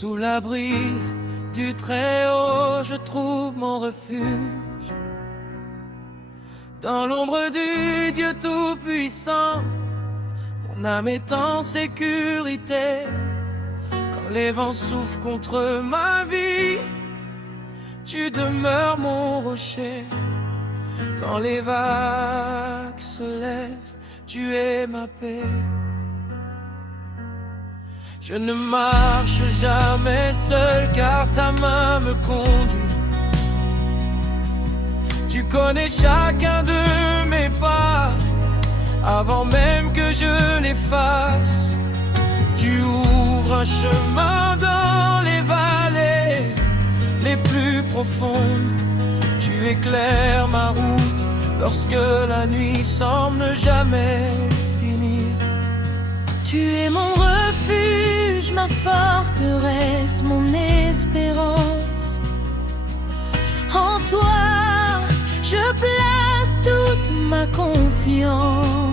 Sous l'abri du Très-Haut, je trouve mon refuge. Dans l'ombre du Dieu Tout-Puissant, mon âme est en sécurité. Quand les vents soufflent contre ma vie, tu demeures mon rocher. Quand les vagues se lèvent, tu es ma paix. Je ne marche jamais seul car ta main me conduit. Tu connais chacun de mes pas avant même que je les fasse. Tu ouvres un chemin dans les vallées les plus profondes. Tu éclaires ma route lorsque la nuit semble ne jamais finir. Tu es mon refuge, ma forteresse, mon espérance. En toi, je place toute ma confiance.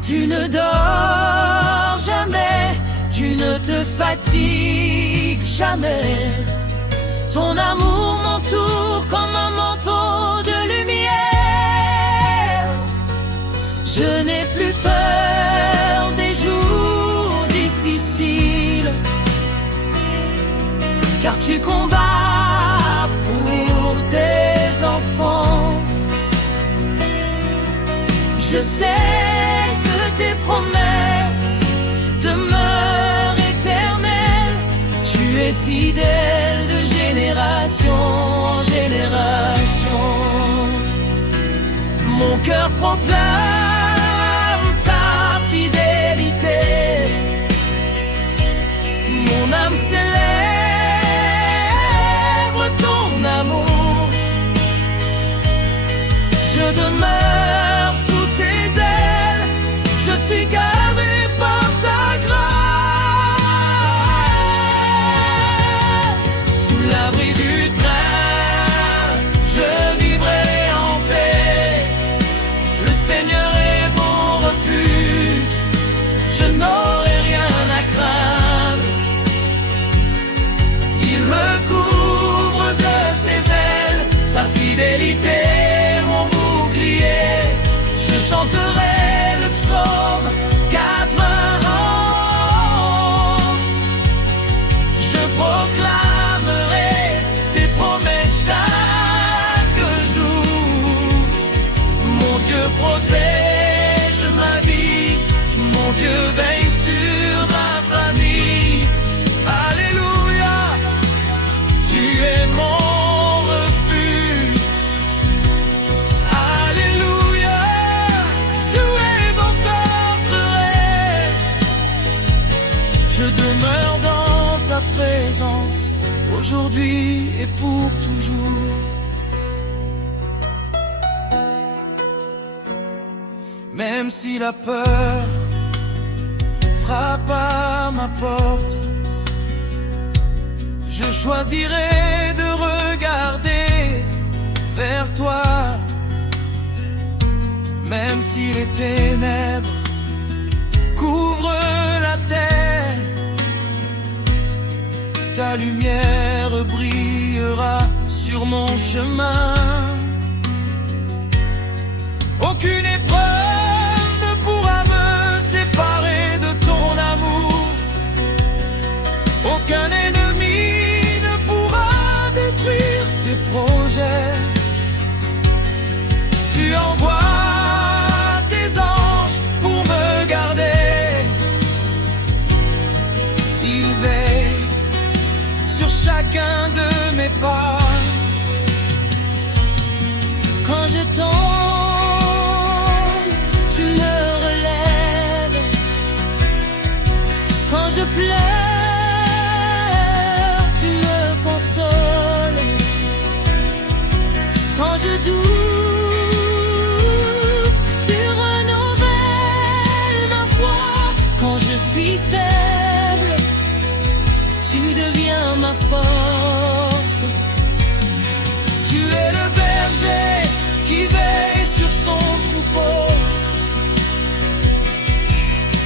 Tu ne dors jamais, tu ne te fatigues jamais. Ton amour m'entoure comme un manteau de lumière. Je n'ai plus peur des jours difficiles, car tu combats pour tes enfants. Je sais que tes promesses demeurent éternelles. Tu es fidèle de génération en génération. Mon cœur proclame ta fidélité. Mon âme célèbre ton amour. Je demeure sous tes ailes. Je suis gardé par ta grâce. Sous l'abri du train, je vivrai en paix. Le Seigneur est mon refuge. Je n'aurai rien à craindre. Il me couvre de ses ailes. Sa fidélité, mon bouclier. Je chanterai le psaume 91. Je proclamerai tes promesses chaque jour. Mon Dieu protège ma vie. Mon Dieu veille sur ma famille. Alléluia, tu es mon refuge. Alléluia, tu es mon forteresse. Je demeure dans ta présence, aujourd'hui et pour toujours. Même si la peur frappe à ma porte, je choisirai de regarder vers toi. Même si les ténèbres couvrent la terre, ta lumière brillera sur mon chemin. Aucune épreuve ne pourra me séparer de ton amour. Aucun ennemi ne pourra détruire tes projets. Tu envoies tes anges pour me garder. Ils veillent sur chacun de mes pas. Quand je tombe, tu me relèves. Quand je pleure, tu me consoles. Quand je doute, tu renouvelles ma foi. Quand je suis faible, tu deviens ma force. Tu es le berger qui veille sur son troupeau.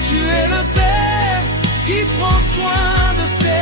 Tu es le Père qui prend soin de ses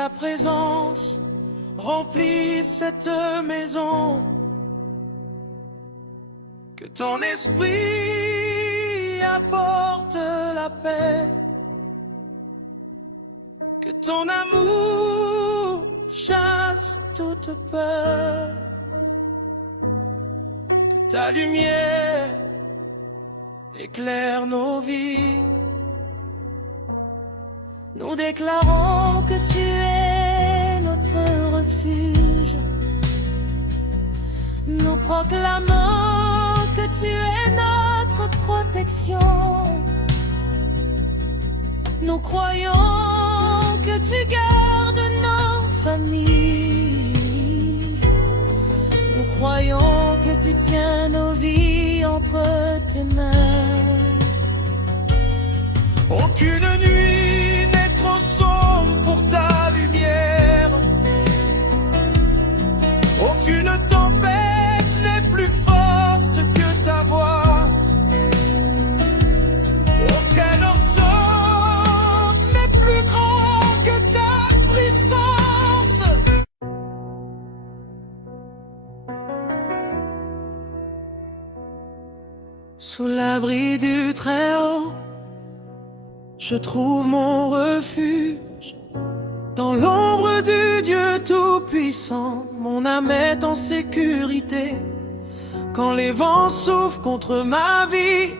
ta présence remplisse cette maison, que ton esprit apporte la paix, que ton amour chasse toute peur, que ta lumière éclaire nos vies. Nous déclarons que tu es notre refuge. Nous proclamons que tu es notre protection. Nous croyons que tu gardes nos familles. Nous croyons que tu tiens nos vies entre tes mains. Aucune nuit n'est trop sombre pour ta lumière. Aucune tempête n'est plus forte que ta voix. Aucun orceau n'est plus grand que ta puissance. Sous l'abri du Très-Haut, je trouve mon refuge. Dans l'ombre du Dieu Tout-Puissant, mon âme est en sécurité. Quand les vents soufflent contre ma vie,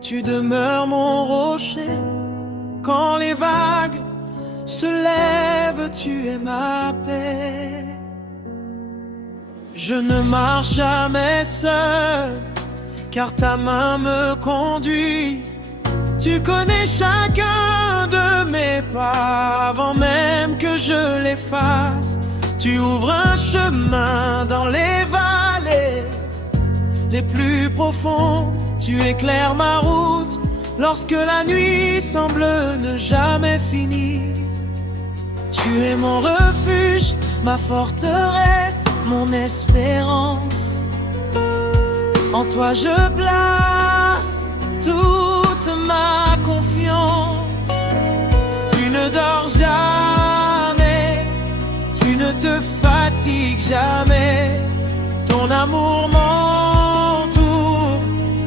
tu demeures mon rocher. Quand les vagues se lèvent, tu es ma paix. Je ne marche jamais seul, car ta main me conduit. Tu connais chacun de mes pas avant même que je les fasse. Tu ouvres un chemin dans les vallées les plus profonds. Tu éclaires ma route lorsque la nuit semble ne jamais finir. Tu es mon refuge, ma forteresse, mon espérance. En toi je place toute ma confiance. Tu ne dors jamais, tu ne te fatigues jamais. Ton amour m'entoure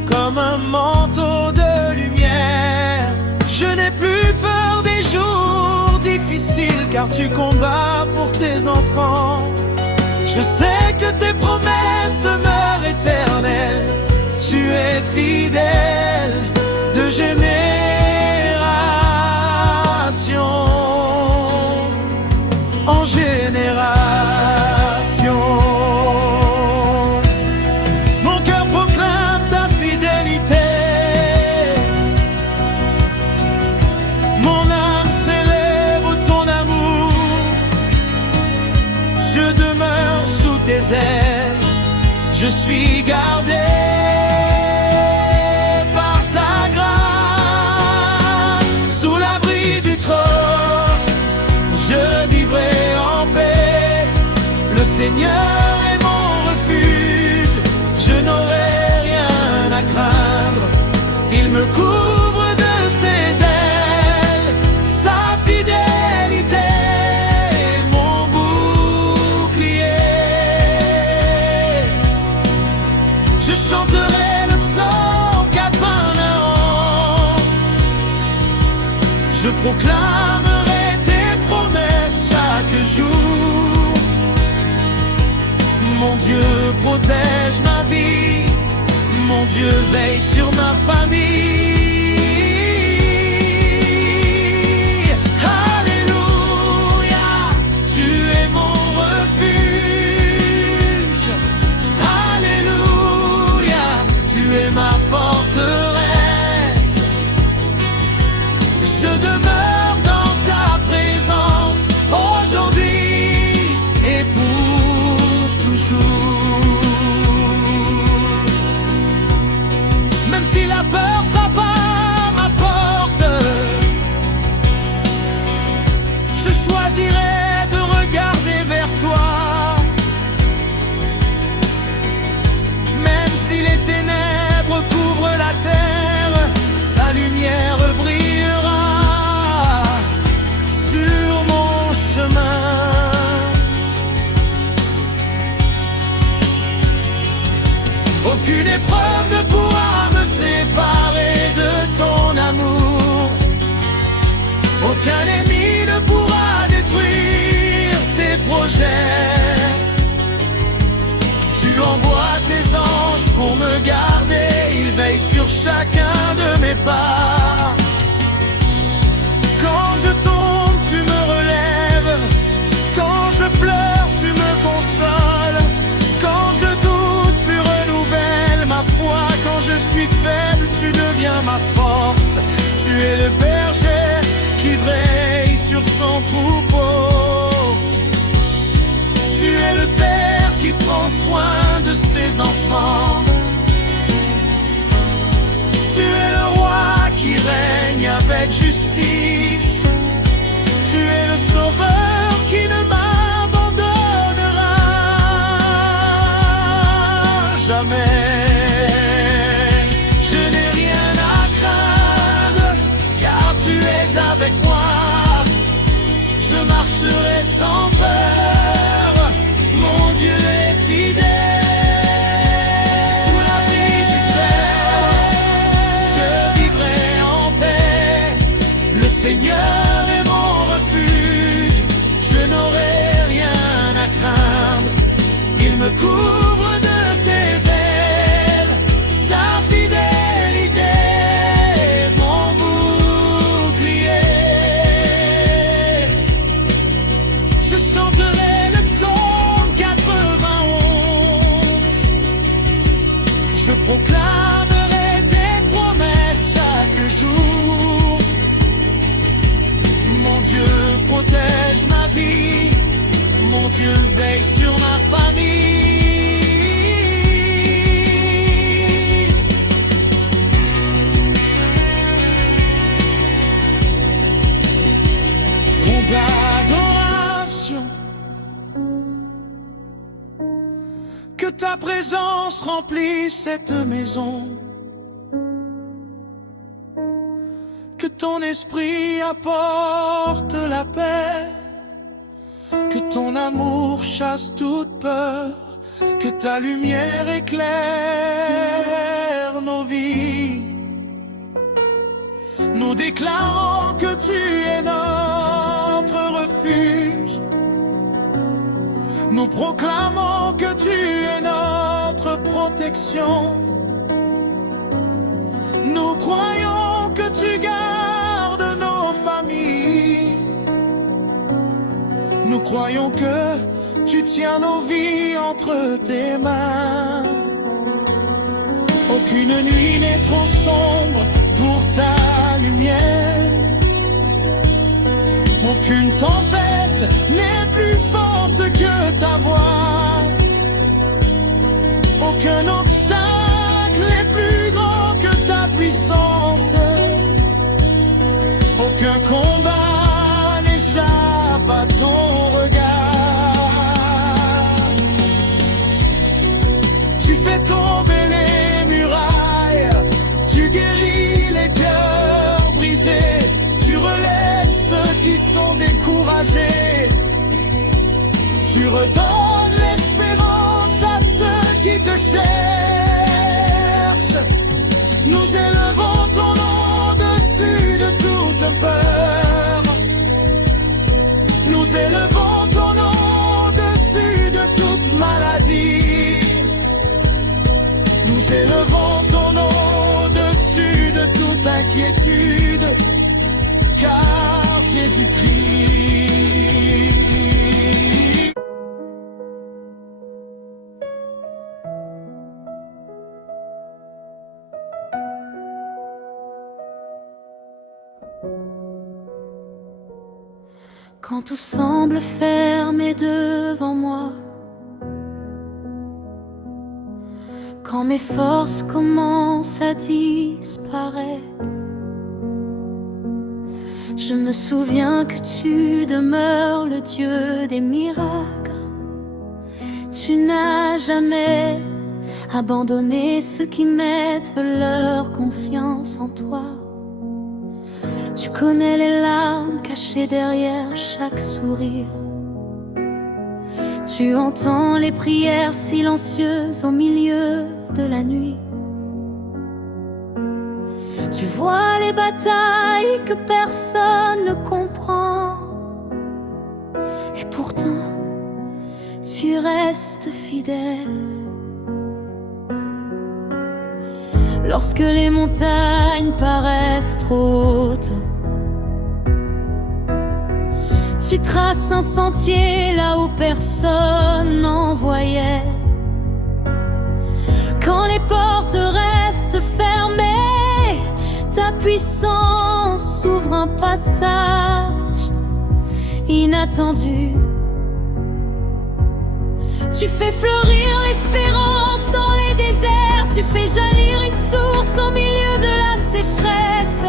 comme un manteau de lumière. Je n'ai plus peur des jours difficiles, car tu combats pour tes enfants. Je sais que tes promesses demeurent éternelles. Tu es fidèle de génération en génération. Mon cœur proclame ta fidélité. Mon âme célèbre ton amour. Je demeure sous tes ailes. Je suis gardé par ta grâce. Sous l'abri du trône, je vivrai en paix. Le Seigneur est mon refuge, je n'aurai rien à craindre. Il me couvre de ses ailes, sa fidélité est mon bouclier. Je chanterai le psaume 91. Je proclamerai tes promesses chaque jour. Mon Dieu protège ma vie, mon Dieu veille sur ma famille. Alléluia, tu es mon refuge. Alléluia, tu es ma forteresse. Je demeure dans ta présence aujourd'hui et pour toujours. Même si la peur frappe à épreuve ne pourra me séparer de ton amour. Aucun ennemi ne pourra détruire tes projets. Tu envoies tes anges pour me garder, ils veillent sur chacun de mes pas. Quand je tombe, tu me relèves. Quand je pleure, tu me consoles. Quand je doute, tu renouvelles ma foi. Quand je suis faible, tu deviens ma force. Tu es le berger qui veille sur son troupeau. Tu es le père qui prend soin de ses enfants. Tu es le roi qui règne avec justice. Tu es le sauveur qui ne m'abandonnera jamais. Je n'ai rien à craindre, car tu es avec moi. Je marcherai sans peur, mon Dieu est fidèle. Sous l'abri du Très-Haut, je vivrai en paix. Le Seigneur est mon refuge, je n'aurai rien à craindre. Il me couvre de ses ailes, sa fidélité est mon bouclier. Je chanterai le psaume 91. Je proclamerai tes promesses chaque jour. Mon Dieu protège ma vie, mon Dieu veille sur ma famille. Mon adoration, que ta présence remplisse cette maison. Que ton esprit apporte la paix. Que ton amour chasse toute peur. Que ta lumière éclaire nos vies. Nous déclarons que tu es notre refuge. Nous proclamons que tu es notre protection. Nous croyons que tu gardes nos familles. Nous croyons que tu tiens nos vies entre tes mains. Aucune nuit n'est trop sombre pour ta lumière. Aucune tempête n'est plus forte que ta voix. Aucun obstacle n'est plus grand que ta puissance. Aucun combat n'échappe à ton regard. Tu fais tomber les murailles, tu guéris les cœurs brisés, tu relèves ceux qui sont découragés, tu redonnes l'espérance à ceux qui te cherchent. Nous élevons ton nom au-dessus de toute peur. Nous élevons ton nom au-dessus de toute maladie. Nous élevons ton nom au-dessus de toute inquiétude, car Jésus-Christ. Quand tout semble fermé devant moi, quand mes forces commencent à disparaître, je me souviens que tu demeures le Dieu des miracles. Tu n'as jamais abandonné ceux qui mettent leur confiance en toi. Tu connais les larmes cachées derrière chaque sourire. Tu entends les prières silencieuses au milieu de la nuit. Tu vois les batailles que personne ne comprend, et pourtant tu restes fidèle. Lorsque les montagnes paraissent trop hautes, tu traces un sentier là où personne n'en voyait. Quand les portes restent fermées, ta puissance ouvre un passage inattendu. Tu fais fleurir l'espérance dans les déserts, tu fais jaillir une source au milieu de la sécheresse.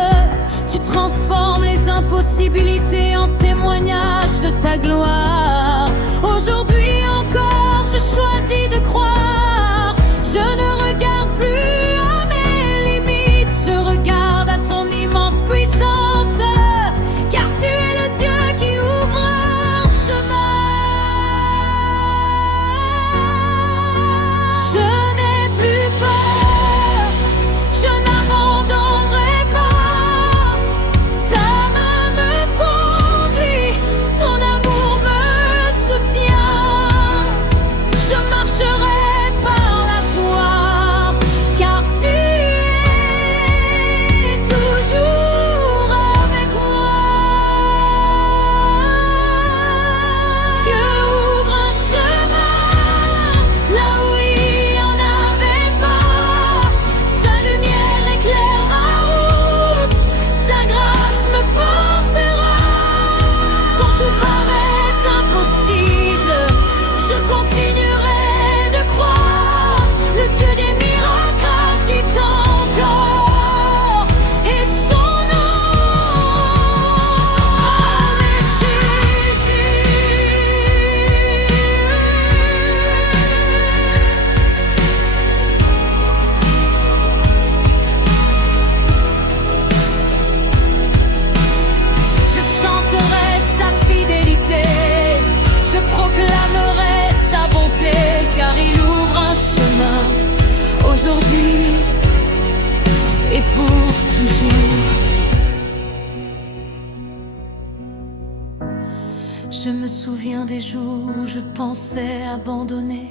Tu transformes les impossibilités en témoignages de ta gloire. Aujourd'hui encore, je choisis de croire. Je ne regarde plus à mes limites, je regarde à ton immense puissance, car tu es le Dieu qui ouvre un chemin. Je n'ai plus peur, je n'abandonnerai pas. Ta main me conduit, ton amour me soutient. Je marcherai par la foi, car tu es toujours avec moi. Dieu ouvre un chemin là où il n'y en avait pas. Sa lumière éclaire ma route, sa grâce me portera. Quand tout paraît impossible, je continuerai de croire. Le Dieu des miracles agite encore, et son nom est Jésus. Je chanterai sa fidélité, je proclamerai sa bonté, car il ouvre un chemin aujourd'hui et pour toujours. Je me souviens des jours où je pensais abandonner.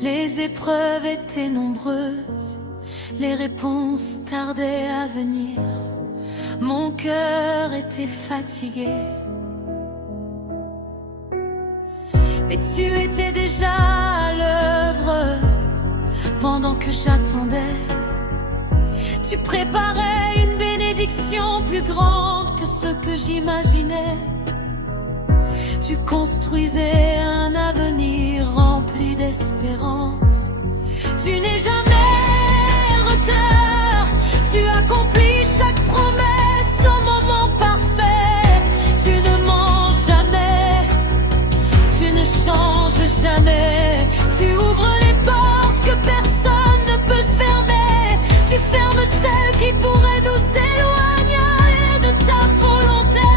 Les épreuves étaient nombreuses, les réponses tardaient à venir. Mon cœur était fatigué, mais tu étais déjà à l'œuvre pendant que j'attendais. Tu préparais une bénédiction plus grande que ce que j'imaginais. Tu construisais un avenir rempli d'espérance. Tu n'es jamais en retard, tu accomplis chaque promesse au moment parfait. Tu ne mens jamais, tu ne changes jamais. Tu ouvres les portes que personne ne peut fermer. Tu fermes celles qui pourraient nous éloigner de ta volonté.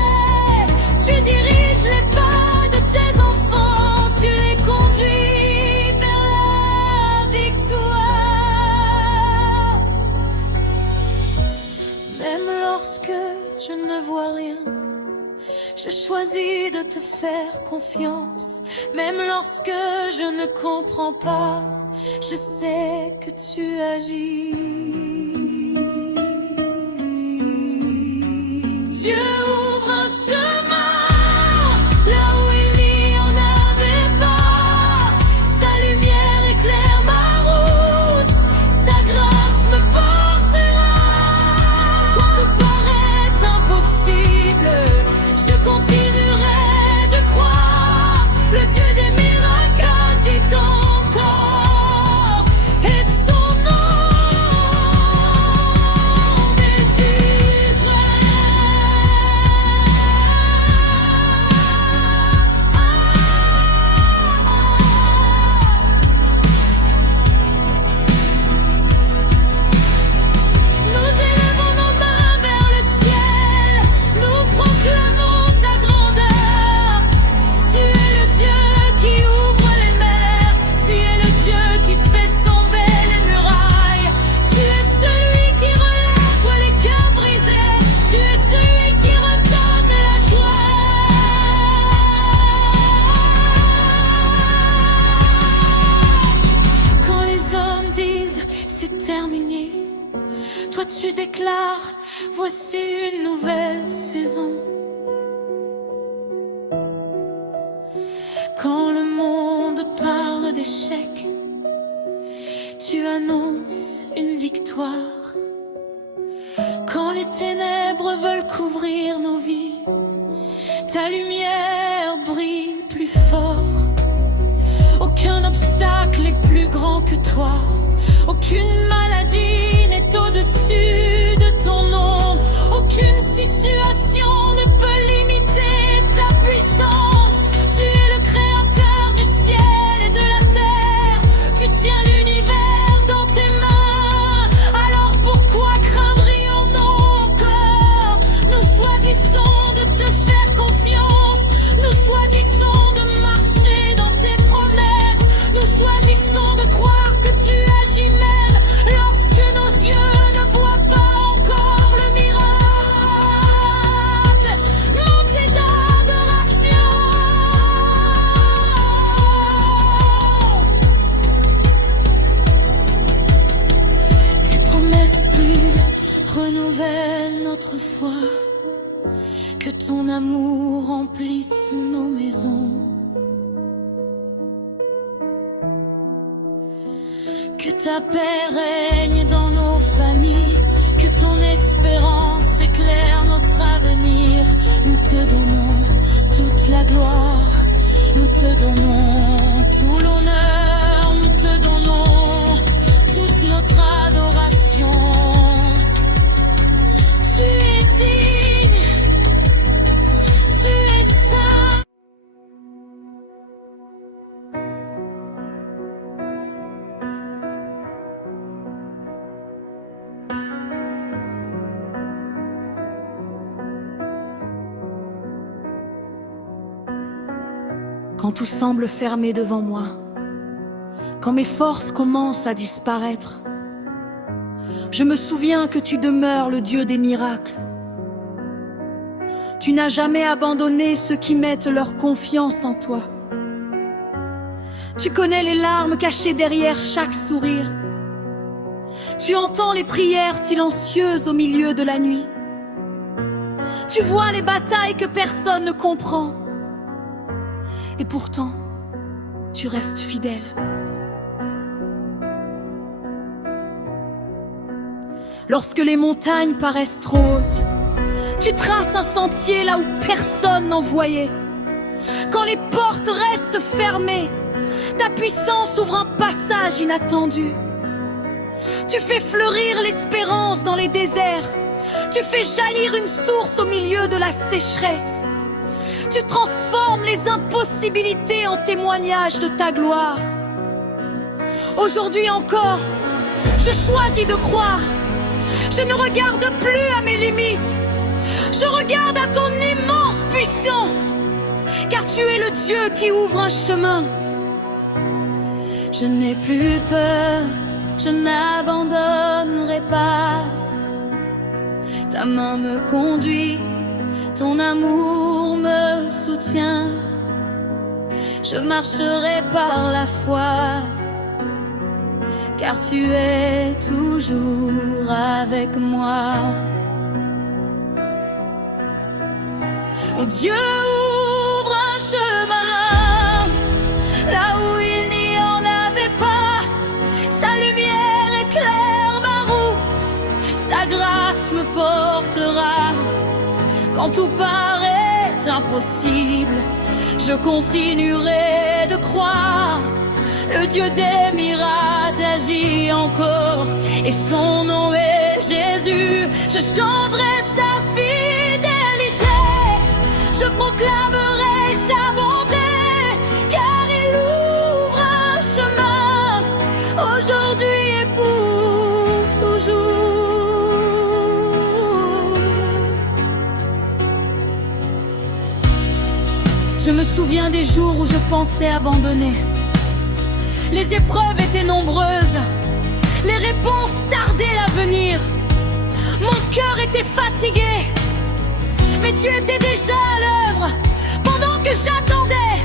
Tu diriges les pas de tes enfants, tu les conduis vers la victoire. Même lorsque je ne vois rien, je choisis de te faire confiance. Même lorsque je ne comprends pas, je sais que tu agis. Dieu ouvre un chemin là où il n'y en avait pas. Sa lumière éclaire ma route, sa grâce me portera. Quand tout paraît impossible, je continuerai de croire. Le Dieu des miracles agite encore, et son nom est Israël. déclare, voici une nouvelle saison. Quand le monde parle d'échec, tu annonces une victoire. Quand les ténèbres veulent couvrir nos vies, ta lumière brille plus fort. Aucun obstacle n'est plus grand que toi. Aucune maladie n'est au-dessus de ton nom. Aucune situation ne peut limiter ta puissance. Tu es le créateur du ciel et de la terre. Tu tiens l'univers dans tes mains. Alors pourquoi craindrions-nous encore? Nous choisissons de te faire confiance. Nous choisissons de marcher dans tes promesses. Nous choisissons de croire que tu agis même lorsque nos yeux ne voient pas encore le miracle. Montée d'adoration. Tes promesses pures renouvellent notre foi. Que ton amour remplisse nos maisons. Que ta paix règne dans nos familles. Que ton espérance éclaire notre avenir. Nous te donnons toute la gloire. Nous te donnons tout l'honneur. Nous te donnons toute notre adoration. Tu es digne. Tu es saint. Quand tout semble fermé devant moi, quand mes forces commencent à disparaître, je me souviens que tu demeures le Dieu des miracles. Tu n'as jamais abandonné ceux qui mettent leur confiance en toi. Tu connais les larmes cachées derrière chaque sourire. Tu entends les prières silencieuses au milieu de la nuit. Tu vois les batailles que personne ne comprend. Et pourtant, tu restes fidèle. Lorsque les montagnes paraissent trop hautes, tu traces un sentier là où personne n'en voyait. Quand les portes restent fermées, ta puissance ouvre un passage inattendu. Tu fais fleurir l'espérance dans les déserts. Tu fais jaillir une source au milieu de la sécheresse. Tu transformes les impossibilités en témoignages de ta gloire. Aujourd'hui encore, je choisis de croire. Je ne regarde plus à mes limites. Je regarde à ton immense puissance. Car tu es le Dieu qui ouvre un chemin. Je n'ai plus peur, je n'abandonnerai pas. Ta main me conduit, ton amour me soutient. Je marcherai par la foi, car tu es toujours avec moi. Oh Dieu, ouvre un chemin là où il n'y en avait pas. Sa lumière éclaire ma route, sa grâce me portera. Quand tout paraît impossible, je continuerai de croire. Le Dieu des miracles agit encore, et son nom est Jésus. Je chanterai sa fidélité, je proclamerai sa bonté, car il ouvre un chemin, aujourd'hui et pour toujours. Je me souviens des jours où je pensais abandonner. Les épreuves étaient nombreuses, les réponses tardaient à venir. Mon cœur était fatigué, mais tu étais déjà à l'œuvre. Pendant que j'attendais,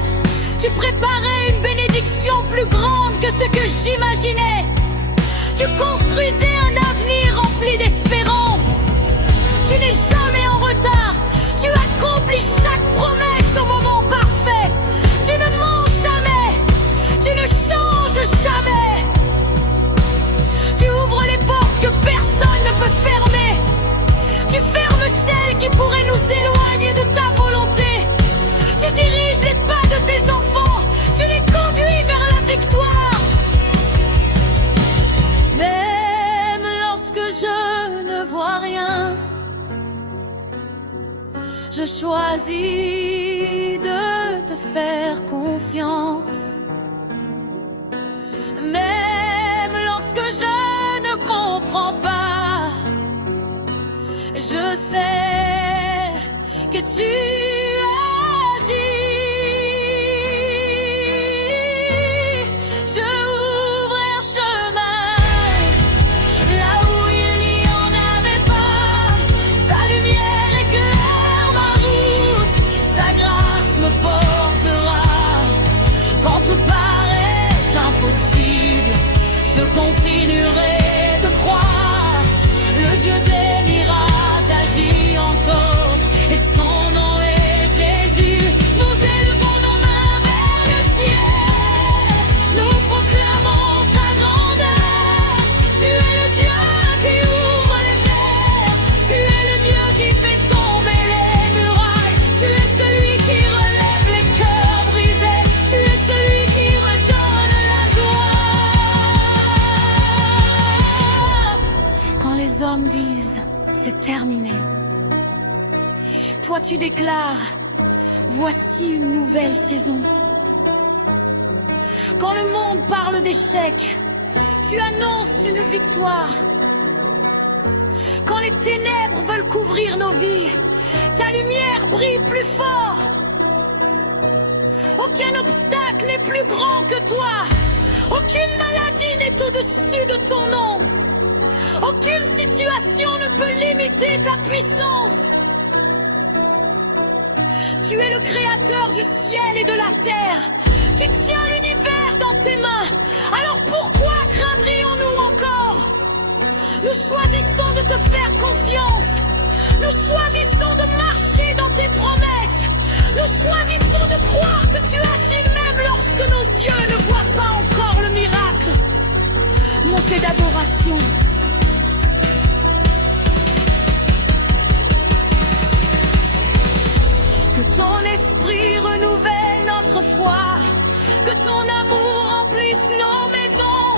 tu préparais une bénédiction plus grande que ce que j'imaginais. Tu construisais un avenir rempli d'espérance. choisi de te faire confiance. Même lorsque je ne comprends pas, je sais que tu agis. Je ouvre un chemin là où il n'y en avait pas. Sa lumière éclaire ma route, sa grâce me portera. Quand tout paraît impossible, je continuerai de croire. Le Dieu des miracles agit encore et son nom est Jésus. Nous élevons nos mains vers le ciel, nous proclamons ta grandeur. Tu es le Dieu qui ouvre les mers, tu es le Dieu qui fait tomber les murailles. Tu es celui qui relève les cœurs brisés, tu es celui qui redonne la joie. Quand les hommes disent c'est terminé, toi tu déclares voici une nouvelle saison. Quand le monde parle d'échec, tu annonces une victoire. Quand les ténèbres veulent couvrir nos vies, ta lumière brille plus fort. Aucun obstacle n'est plus grand que toi. Aucune maladie n'est au-dessus de ton nom. Aucune situation ne peut limiter ta puissance. Tu es le créateur du ciel et de la terre. Tu tiens l'univers dans tes mains. Alors pourquoi craindrions-nous encore? Nous choisissons de te faire confiance. Nous choisissons de marcher dans tes promesses. Nous choisissons de croire que tu agis même lorsque nos yeux ne voient pas encore le miracle. Montée d'adoration. Que ton esprit renouvelle notre foi, que ton amour remplisse nos maisons,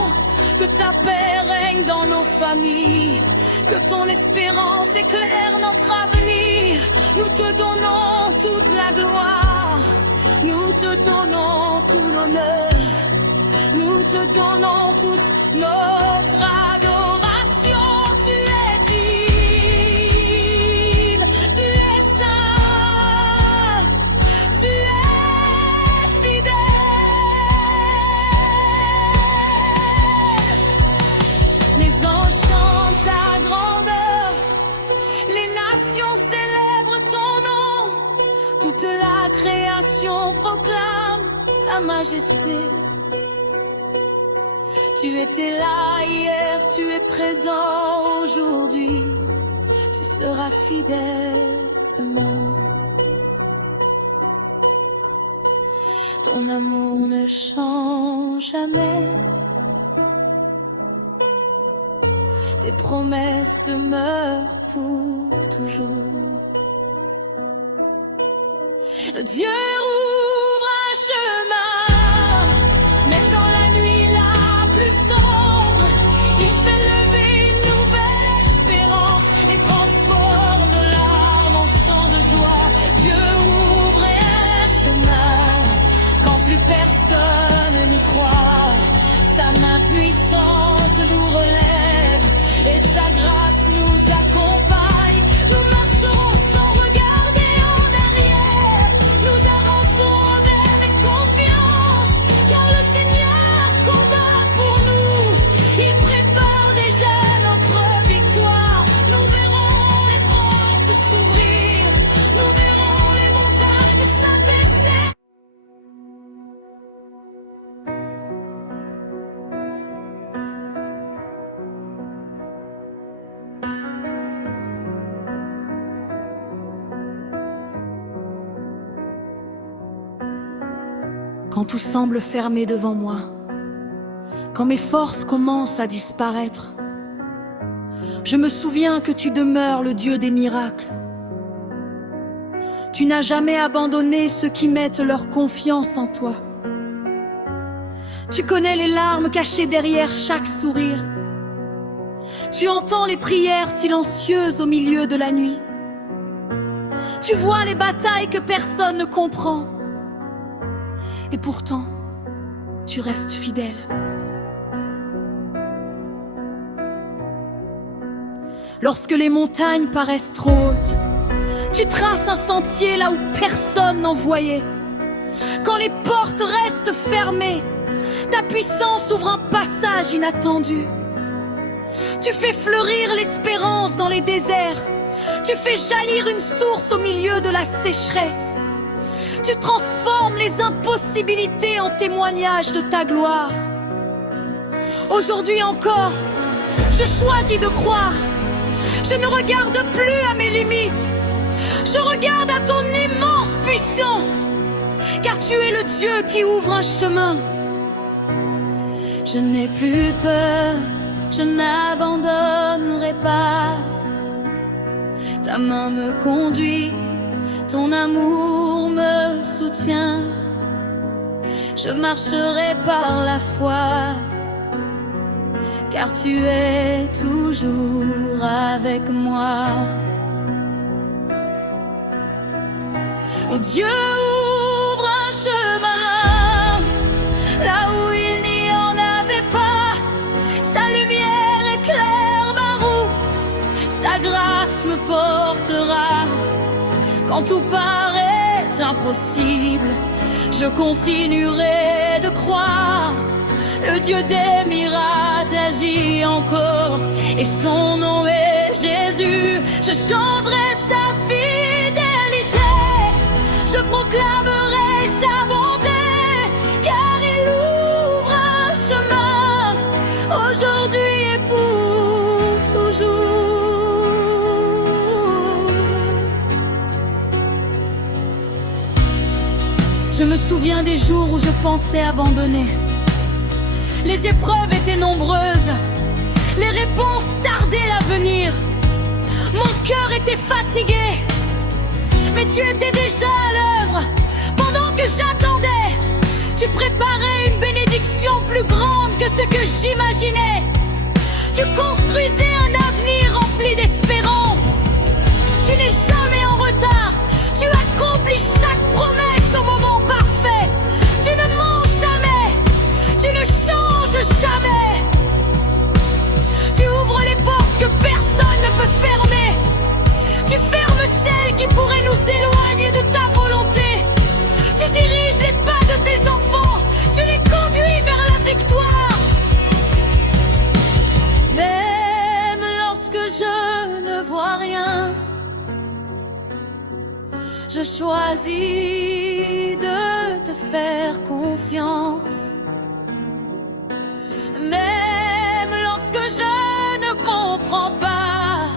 que ta paix règne dans nos familles, que ton espérance éclaire notre avenir. Nous te donnons toute la gloire, nous te donnons tout l'honneur, nous te donnons toute notre adoration. Tu es digne, tu es saint, tu es fidèle. Les anges chantent ta grandeur, les nations célèbrent ton nom, toute la création proclame ta majesté. Tu étais là hier, tu es présent aujourd'hui, tu seras fidèle demain. Ton amour ne change jamais, tes promesses demeurent pour toujours. Le Dieu ouvre un chemin, même dans la nuit la plus sombre. Il fait lever une nouvelle espérance et transforme larmes en chant de joie. Dieu ouvre un chemin quand plus personne n'y croit. Sa main puissante nous relève et sa grâce nous accompagne. Nous marcherons sans regarder en arrière. Nous avançons avec confiance, car le Seigneur combat pour nous. Il prépare déjà notre victoire. Nous verrons les portes s'ouvrir, nous verrons les montagnes s'abaisser. Quand tout semble fermé devant moi, quand mes forces commencent à disparaître, je me souviens que tu demeures le Dieu des miracles. Tu n'as jamais abandonné ceux qui mettent leur confiance en toi. Tu connais les larmes cachées derrière chaque sourire. Tu entends les prières silencieuses au milieu de la nuit. Tu vois les batailles que personne ne comprend. Et pourtant, tu restes fidèle. Lorsque les montagnes paraissent trop hautes, tu traces un sentier là où personne n'en voyait. Quand les portes restent fermées, ta puissance ouvre un passage inattendu. Tu fais fleurir l'espérance dans les déserts. Tu fais jaillir une source au milieu de la sécheresse. Tu transformes les impossibilités en témoignages de ta gloire. Aujourd'hui encore, je choisis de croire. Je ne regarde plus à mes limites. Je regarde à ton immense puissance. Car tu es le Dieu qui ouvre un chemin. Je n'ai plus peur, je n'abandonnerai pas. Ta main me conduit, ton amour me soutient. Je marcherai par la foi, car tu es toujours avec moi. Oh Dieu, ouvre un chemin là où il n'y en avait pas. Sa lumière éclaire ma route, sa grâce me portera. Quand tout paraît impossible, je continuerai de croire. Le Dieu des miracles agit encore, et son nom est Jésus. Je chanterai sa fidélité, je proclamerai sa bonté, car il ouvre un chemin, aujourd'hui et pour toujours. Je me souviens des jours où je pensais abandonner. Les épreuves étaient nombreuses, les réponses tardaient à venir. Mon cœur était fatigué, mais tu étais déjà à l'œuvre. Pendant que j'attendais, tu préparais une bénédiction plus grande que ce que j'imaginais. Tu construisais un avenir rempli d'espérance. Tu n'es jamais en retard, tu accomplis chaque promesse au moment parfait. Tu ne mens jamais, tu ne changes jamais. Tu ouvres les portes que personne ne peut fermer. Tu fermes celles qui pourraient nous éloigner de ta volonté. Tu diriges les pas de tes enfants, tu les conduis vers la victoire. Même lorsque je ne vois rien, je choisis de te faire confiance. Même lorsque je ne comprends pas,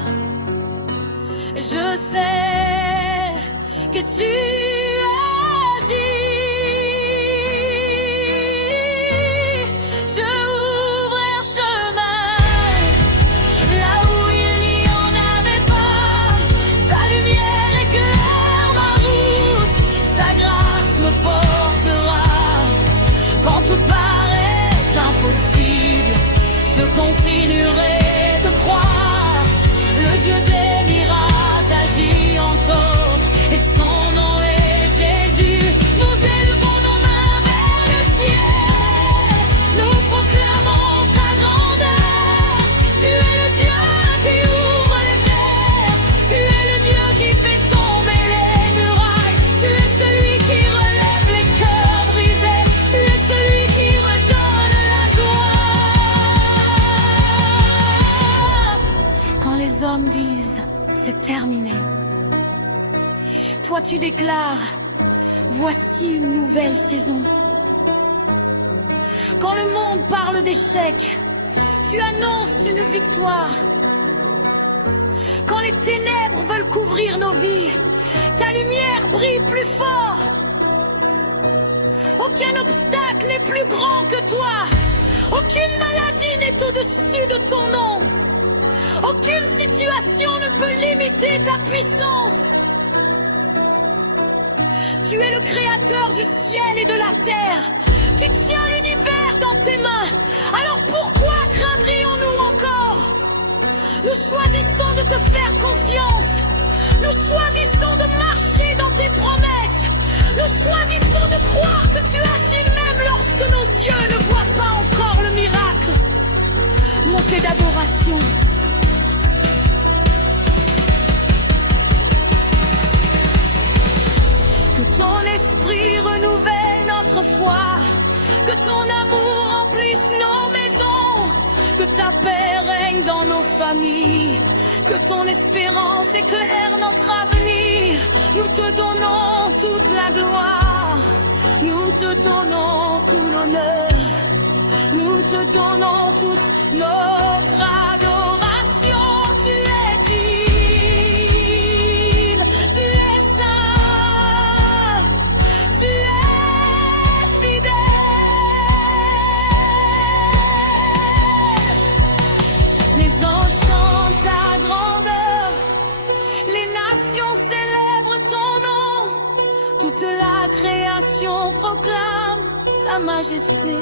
je sais que tu agis. Je ouvre un chemin là où il n'y en avait pas. Sa lumière éclaire ma route, sa grâce me portera. Quand tout paraît impossible, je continuerai de croire. Le Dieu des miracles agit encore, et son nom est Jésus. Nous élevons nos mains vers le ciel, nous proclamons ta grandeur. Tu es le Dieu qui ouvre les mers, tu es le Dieu qui fait tomber les murailles. Tu es celui qui relève les cœurs brisés, tu es celui qui redonne la joie. Quand les hommes disent c'est terminé, toi tu déclares voici une nouvelle saison. Quand le monde parle d'échec, tu annonces une victoire. Quand les ténèbres veulent couvrir nos vies, ta lumière brille plus fort. Aucun obstacle n'est plus grand que toi. Aucune maladie n'est au-dessus de ton nom. Aucune situation ne peut limiter ta puissance. Tu es le créateur du ciel et de la terre. Tu tiens l'univers dans tes mains. Alors pourquoi craindrions-nous encore? Nous choisissons de te faire confiance. Nous choisissons de marcher dans tes promesses. Nous choisissons de croire que tu agis même lorsque nos yeux ne voient pas encore le miracle. Montée d'adoration. Que ton esprit renouvelle notre foi, que ton amour remplisse nos maisons, que ta paix règne dans nos familles, que ton espérance éclaire notre avenir. Nous te donnons toute la gloire, nous te donnons tout l'honneur, nous te donnons toute notre adoration. Tu es digne, tu es saint, tu es fidèle. Les anges chantent ta grandeur, les nations célèbrent ton nom, toute la création proclame ta majesté.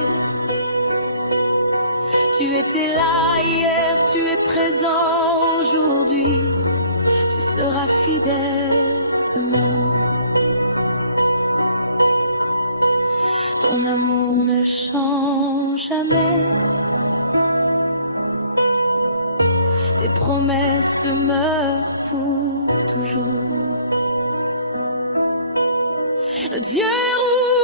Tu étais là hier, tu es présent aujourd'hui, tu seras fidèle demain. Ton amour ne change jamais, tes promesses demeurent pour toujours. Le Dieu rouge